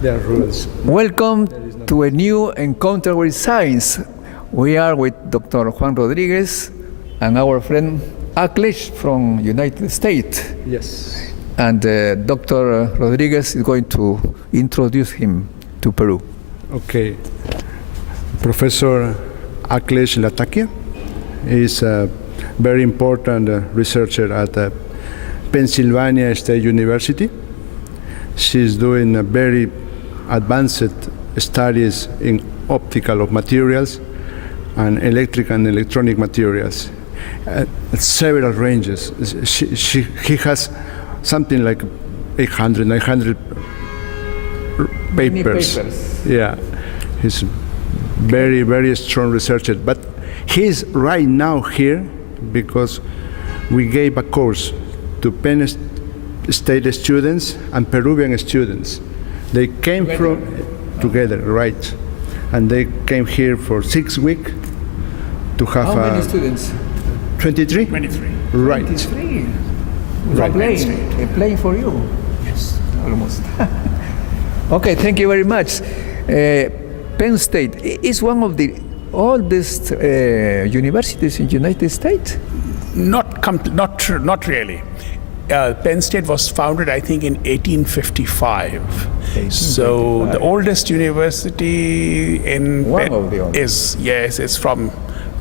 There are rules. Welcome to a new encounter with science. We are with Dr. Juan Rodriguez and our friend Akhlesh from United States. Yes. And Dr. Rodriguez is going to introduce him to Peru. Okay. Professor Akhlesh Lakhtakia is a very important researcher at Pennsylvania State University. She's doing very advanced studies in optical materials and electric and electronic materials at several ranges. He has something like 800, 900 papers. Yeah, he's very, very strong researcher. But he's right now here because we gave a course to Penn State students and Peruvian students. They came together, right? And they came here for 6 weeks to have. How many students? 23? 23. Right. 23. Right. A plane for you. Yes. Almost. Okay, thank you very much. Penn State is one of the oldest universities in the United States. Not really. Penn State was founded, I think, in 1855. So the oldest university in Penn is from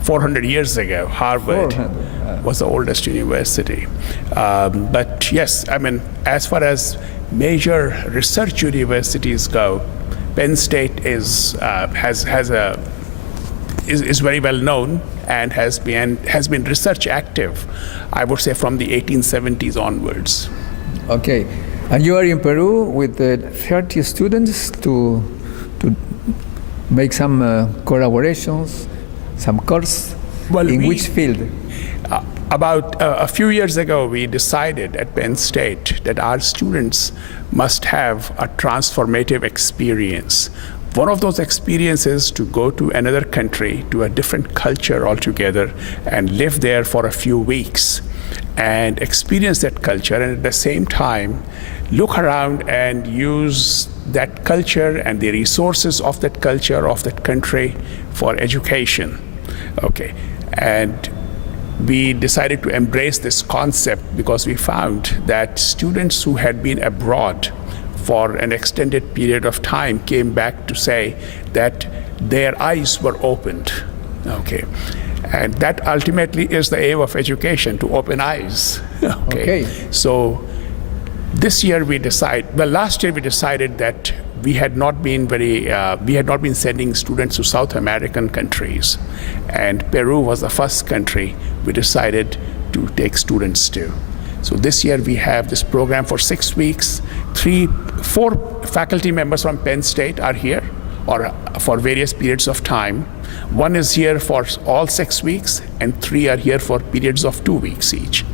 400 years ago. Harvard was the oldest university. But yes, I mean, as far as major research universities go, Penn State is very well known and has been research active, I would say, from the 1870s onwards. Okay, and you are in Peru with 30 students to make some collaborations, some course. Well, in which field? About a few years ago, we decided at Penn State that our students must have a transformative experience. One of those experiences to go to another country, to a different culture altogether, and live there for a few weeks and experience that culture, and at the same time look around and use that culture and the resources of that culture, of that country, for education. Okay, and we decided to embrace this concept because we found that students who had been abroad for an extended period of time came back to say that their eyes were opened. Okay, and that ultimately is the aim of education, to open eyes. Okay. So this year last year we decided that we had not been sending students to South American countries, and Peru was the first country we decided to take students to. So this year we have this program for 6 weeks. 4 faculty members from Penn State are here, or for various periods of time. 1 is here for all 6 weeks, and 3 are here for periods of 2 weeks each.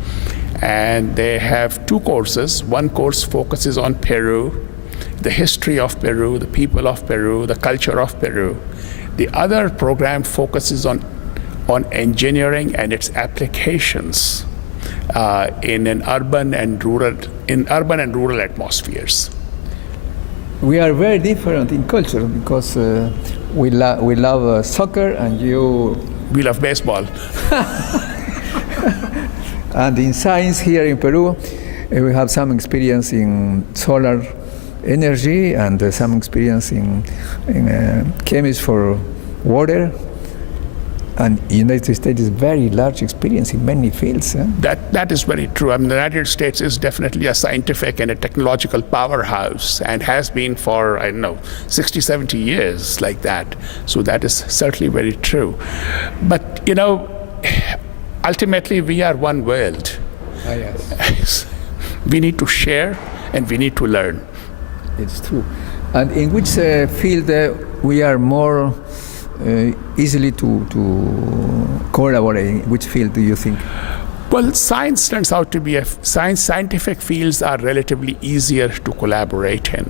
And they have 2 courses. One course focuses on Peru, the history of Peru, the people of Peru, the culture of Peru. The other program focuses on engineering and its applications in urban and rural atmospheres. We are very different in culture because we love soccer, and we love baseball. And in science here in Peru, we have some experience in solar energy and some experience in chemistry for water. And United States is very large experience in many fields. That is very true. I mean, the United States is definitely a scientific and a technological powerhouse, and has been for, 60, 70 years like that. So that is certainly very true. But, ultimately we are one world. Yes. We need to share and we need to learn. It's true. And in which field we are more easily to collaborate? Which field do you think? Well, science turns out to be scientific fields are relatively easier to collaborate in.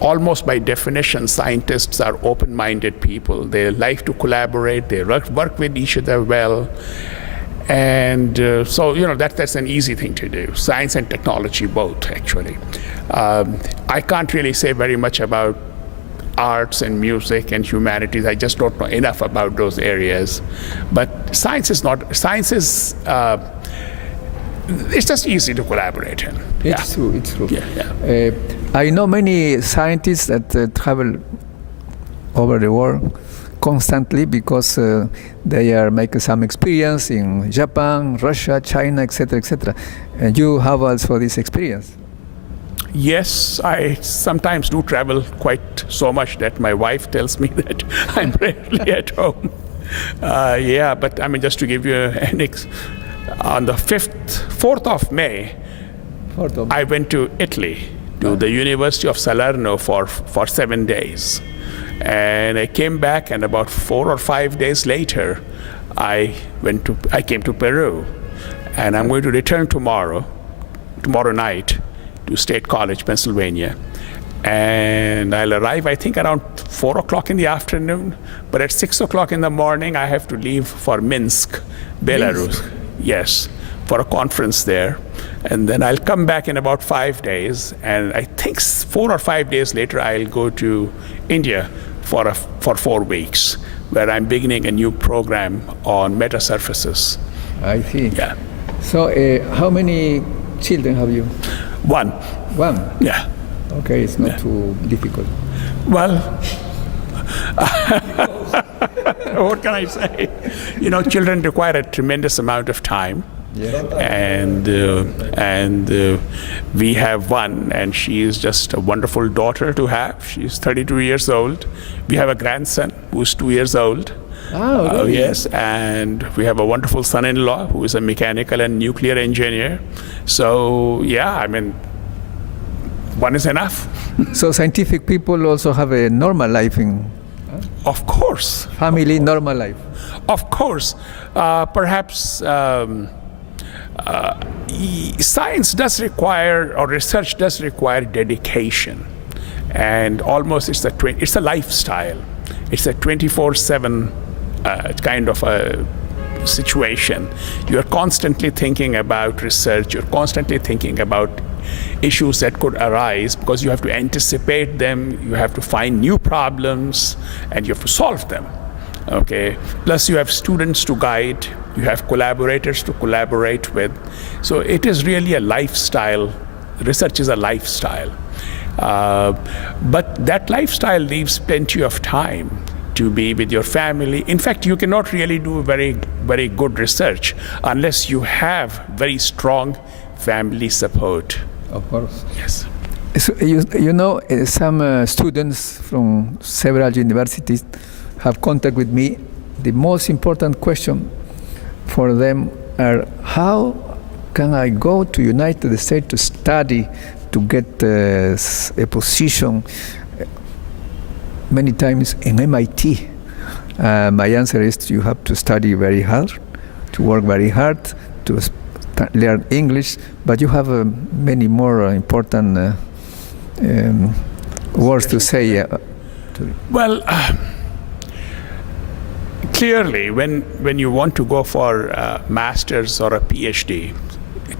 Almost by definition, scientists are open-minded people. They like to collaborate, they work with each other well. And so, that's an easy thing to do. Science and technology both, actually. I can't really say very much about arts and music and humanities. I just don't know enough about those areas. But science is, it's just easy to collaborate in. It's true, it's true. Yeah. I know many scientists that travel over the world constantly because they are making some experience in Japan, Russia, China, etc., etc. And you have also this experience. Yes, I sometimes do travel quite so much that my wife tells me that I'm rarely at home. But I mean, just to give you on the 4th of May, I went to Italy, to the University of Salerno for 7 days. And I came back, and about 4 or 5 days later, I came to Peru. And I'm going to return tomorrow night, to State College, Pennsylvania. And I'll arrive, I think, around 4 o'clock in the afternoon. But at 6 o'clock in the morning, I have to leave for Minsk, Belarus. Yes, for a conference there. And then I'll come back in about 5 days. And I think 4 or 5 days later, I'll go to India for 4 weeks, where I'm beginning a new program on metasurfaces. I see. Yeah. So how many children have you? One. One? Yeah. Okay, it's not too difficult. Well, what can I say? Children require a tremendous amount of time. Yeah. And we have one, and she is just a wonderful daughter to have. She's 32 years old. We have a grandson who's 2 years old. Oh, really? Yes, and we have a wonderful son-in-law who is a mechanical and nuclear engineer. So, yeah, I mean, one is enough. So scientific people also have a normal life in Of course. family, normal life. Of course. Perhaps science does require, or research does require dedication. And almost it's a lifestyle. It's a 24/7 kind of a situation. You're constantly thinking about research. You're constantly thinking about issues that could arise, because you have to anticipate them, you have to find new problems, and you have to solve them. Okay. Plus you have students to guide, you have collaborators to collaborate with. So it is really a lifestyle. Research is a lifestyle. But that lifestyle leaves plenty of time to be with your family. In fact, you cannot really do very, very good research unless you have very strong family support. Of course. Yes. So some students from several universities have contact with me. The most important question for them are, how can I go to United States to study, to get a position many times in MIT? My answer is, you have to study very hard, to work very hard, to learn English, but you have many more important words to say. Well, clearly, when you want to go for a master's or a PhD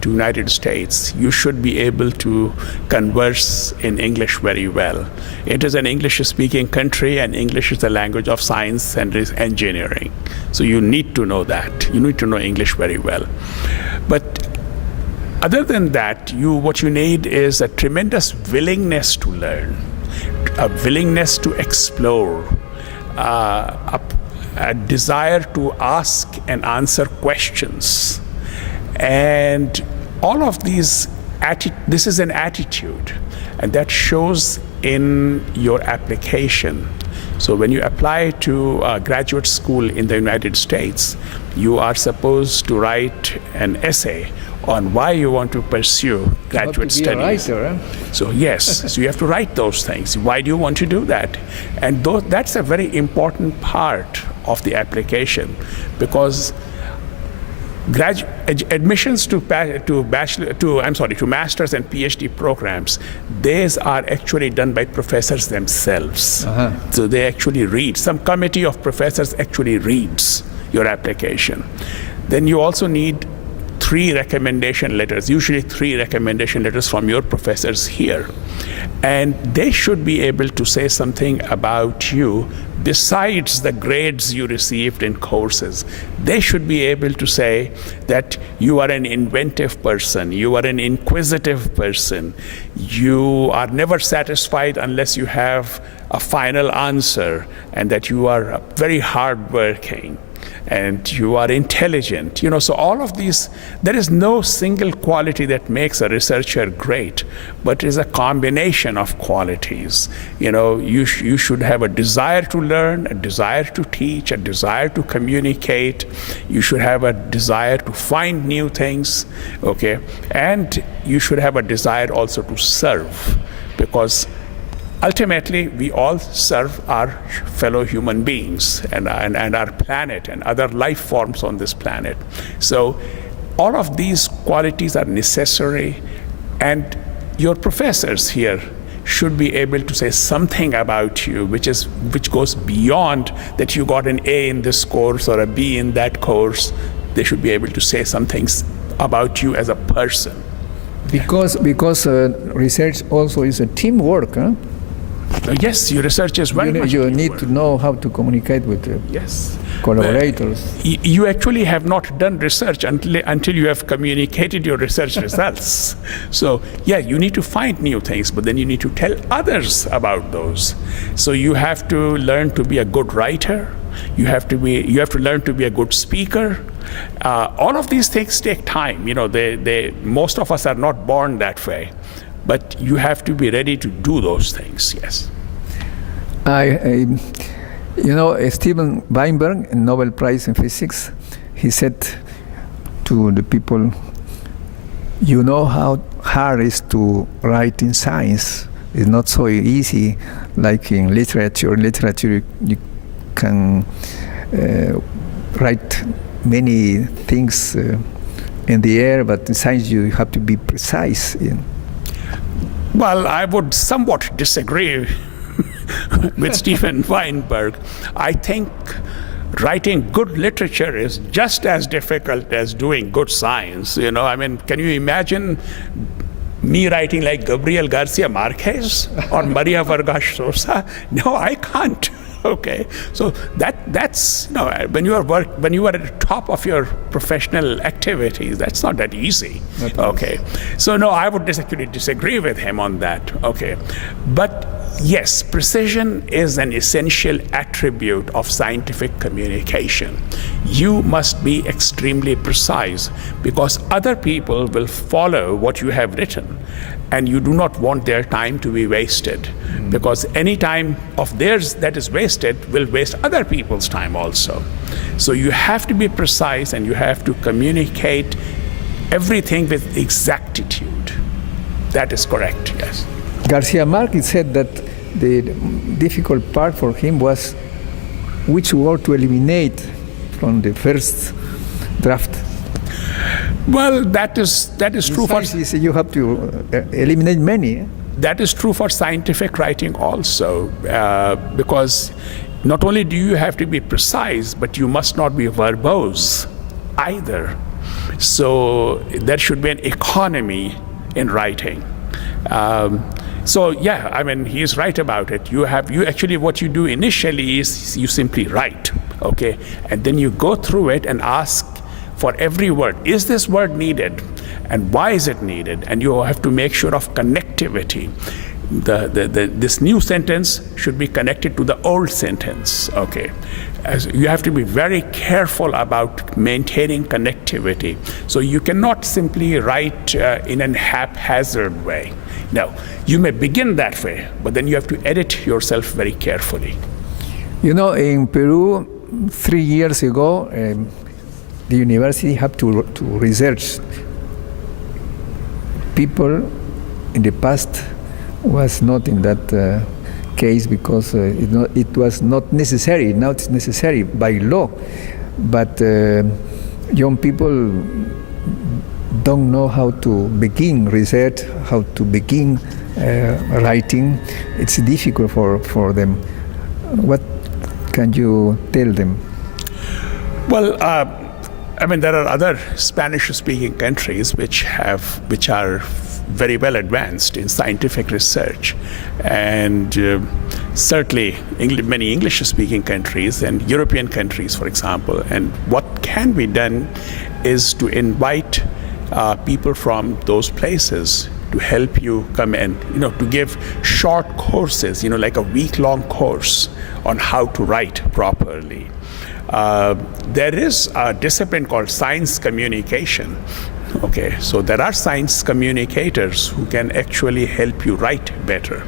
to United States, you should be able to converse in English very well. It is an English-speaking country, and English is the language of science and engineering. So you need to know that. You need to know English very well. But other than that, what you need is a tremendous willingness to learn, a willingness to explore, a desire to ask and answer questions. And all of these, this is an attitude, and that shows in your application. So when you apply to graduate school in the United States, you are supposed to write an essay on why you want to pursue graduate studies. You have to be a writer, huh? So yes, so you have to write those things. Why do you want to do that? And that's a very important part of the application, because admissions to master's and PhD programs, these are actually done by professors themselves. Uh-huh. So they actually read. Some committee of professors actually reads your application. then you also need 3 recommendation letters, usually 3 recommendation letters from your professors here. And they should be able to say something about you besides the grades you received in courses. They should be able to say that you are an inventive person, you are an inquisitive person, you are never satisfied unless you have a final answer, and that you are very hardworking and you are intelligent. So all of these, there is no single quality that makes a researcher great, but is a combination of qualities. You should have a desire to learn, a desire to teach, a desire to communicate. You should have a desire to find new things, okay? And you should have a desire also to serve, because ultimately, we all serve our fellow human beings and our planet and other life forms on this planet. So all of these qualities are necessary, and your professors here should be able to say something about you which goes beyond that you got an A in this course or a B in that course. They should be able to say some things about you as a person. Because research also is a teamwork, huh? Yes, your research is very much You need teamwork. to know how to communicate with Yes. collaborators. You actually have not done research until you have communicated your research results. So yeah, you need to find new things, but then you need to tell others about those. So you have to learn to be a good writer. You have to learn to be a good speaker. All of these things take time. Most of us are not born that way. But you have to be ready to do those things, yes. Steven Weinberg, Nobel Prize in Physics, he said to the people, how hard it is to write in science. It's not so easy like in literature. In literature, you can write many things in the air, but in science you have to be precise. Well, I would somewhat disagree with Stephen Weinberg. I think writing good literature is just as difficult as doing good science. Can you imagine me writing like Gabriel Garcia Marquez or Maria Vargas Llosa? No, I can't. Okay, so that's when you are at the top of your professional activities, that's not that easy. Okay, so no, I would disagree with him on that. Okay, but yes, precision is an essential attribute of scientific communication. You must be extremely precise because other people will follow what you have written, and you do not want their time to be wasted, because any time of theirs that is wasted will waste other people's time also. So you have to be precise and you have to communicate everything with exactitude. That is correct, yes. Garcia Marquez said that the difficult part for him was which word to eliminate from the first draft. Well, that is true for science. You have to eliminate many. That is true for scientific writing also, because not only do you have to be precise, but you must not be verbose either. So there should be an economy in writing. So yeah, he's right about it. You actually, what you do initially is you simply write, okay? And then you go through it and ask for every word, is this word needed? And why is it needed? And you have to make sure of connectivity. This new sentence should be connected to the old sentence, okay? You have to be very careful about maintaining connectivity. So you cannot simply write in a haphazard way. No, you may begin that way, but then you have to edit yourself very carefully. In Peru, 3 years ago, the university had to research. People in the past was not in that case because it was not necessary. Now it's necessary by law. But young people don't know how to begin research, how to begin writing. It's difficult for them. What can you tell them? Well, I mean, there are other Spanish-speaking countries which are very well advanced in scientific research, and certainly many English-speaking countries and European countries, for example. And what can be done is to invite people from those places to help you come in, to give short courses, like a week-long course on how to write properly. There is a discipline called science communication. Okay, so there are science communicators who can actually help you write better.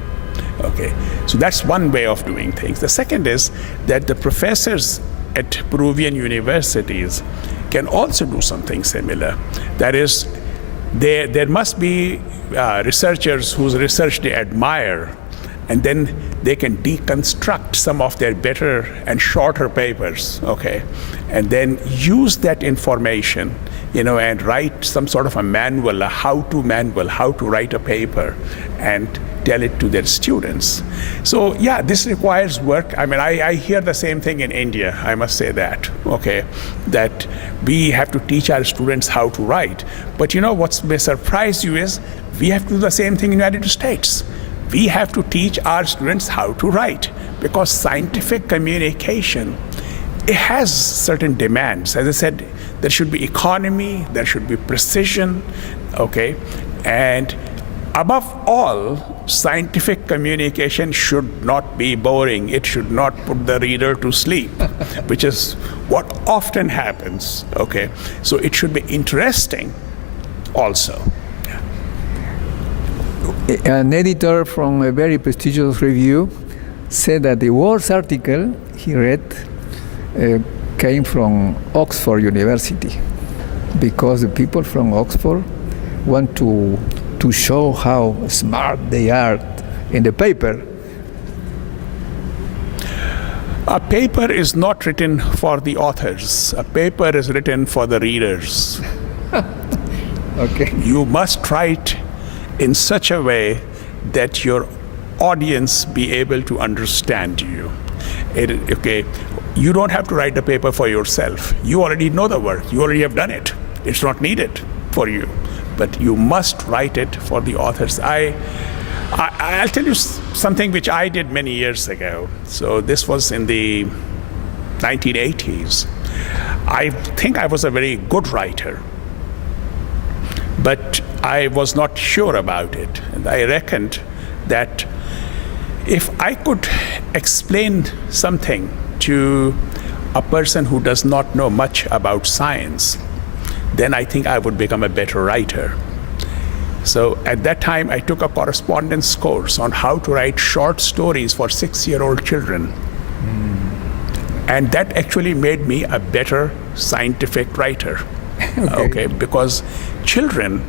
Okay, so that's one way of doing things. The second is that the professors at Peruvian universities can also do something similar. That is, there must be researchers whose research they admire, and then they can deconstruct some of their better and shorter papers, okay, and then use that information, and write some sort of a manual, a how-to manual, how to write a paper, and tell it to their students. So yeah, this requires work. I mean, I hear the same thing in India, I must say that, okay, that we have to teach our students how to write. But what may surprise you is we have to do the same thing in the United States. We have to teach our students how to write, because scientific communication, it has certain demands. As I said, there should be economy, there should be precision, okay? And above all, scientific communication should not be boring. It should not put the reader to sleep, which is what often happens, okay? So it should be interesting also. An editor from a very prestigious review said that the worst article he read came from Oxford University, because the people from Oxford want to show how smart they are in the paper. A paper is not written for the authors. A paper is written for the readers. Okay. You must write in such a way that your audience be able to understand you. Okay, you don't have to write a paper for yourself. You already know the work. You already have done it. It's not needed for you. But you must write it for the authors. I'll tell you something which I did many years ago. So this was in the 1980s. I think I was a very good writer, but I was not sure about it. And I reckoned that if I could explain something to a person who does not know much about science, then I think I would become a better writer. So at that time, I took a correspondence course on how to write short stories for 6-year-old children. And that actually made me a better scientific writer. Okay, because children,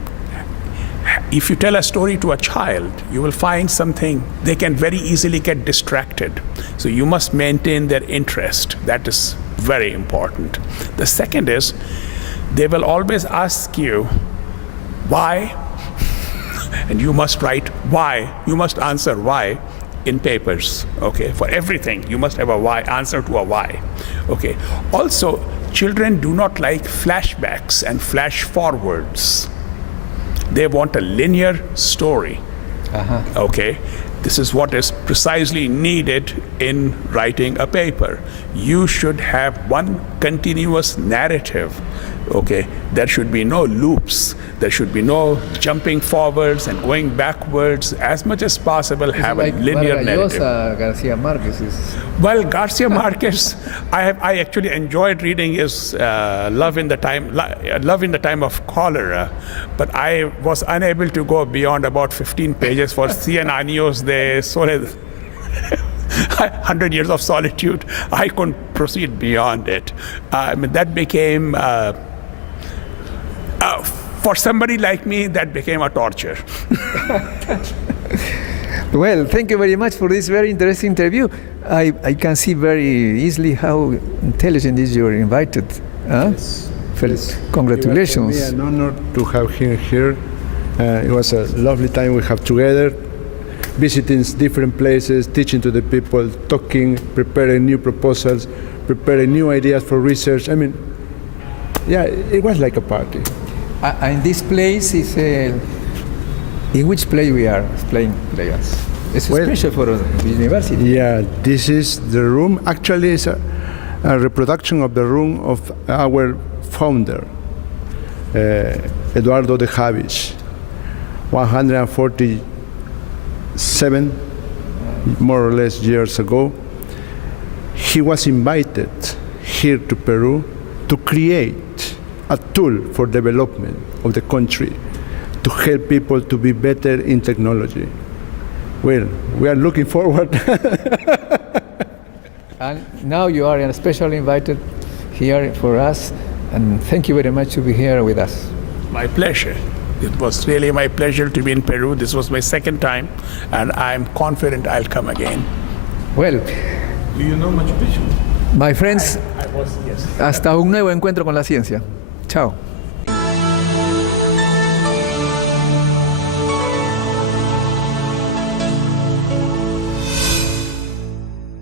if you tell a story to a child, you will find something, they can very easily get distracted. So you must maintain their interest. That is very important. The second is, they will always ask you, why? And you must write why. You must answer why in papers, okay? For everything, you must have a why, answer to a why, okay? Also, children do not like flashbacks and flash forwards. They want a linear story, okay? This is what is precisely needed in writing a paper. You should have one continuous narrative, okay? There should be no loops. There should be no jumping forwards and going backwards. As much as possible, have a linear narrative. Garcia Marquez is... Well, Garcia Marquez, I actually enjoyed reading his Love in the Time of Cholera, but I was unable to go beyond about 15 pages for Cien Años de Soledad. 100 Years of Solitude. I couldn't proceed beyond it. That became, for somebody like me, that became a torture. Well, thank you very much for this very interesting interview. I can see very easily how intelligent is your invited. Yes. Congratulations. It was for me an honor to have him here. It was a lovely time we have together, visiting different places, teaching to the people, talking, preparing new proposals, preparing new ideas for research. I mean, Yeah, it was like a party. And this place is in which place we are playing players? It's Well- special for the university. Yeah, this is the room. Actually, it's a reproduction of the room of our founder, Eduardo de Javis, 147, more or less, years ago. He was invited here to Peru to create a tool for development of the country, to help people to be better in technology. Well, we are looking forward. And now you are especially invited here for us, and thank you very much to be here with us. My pleasure. It was really my pleasure to be in Peru. This was my second time, and I'm confident I'll come again. Well, Do you know Machu Picchu? my friends, I was, yes. hasta un nuevo encuentro con la ciencia. Chao.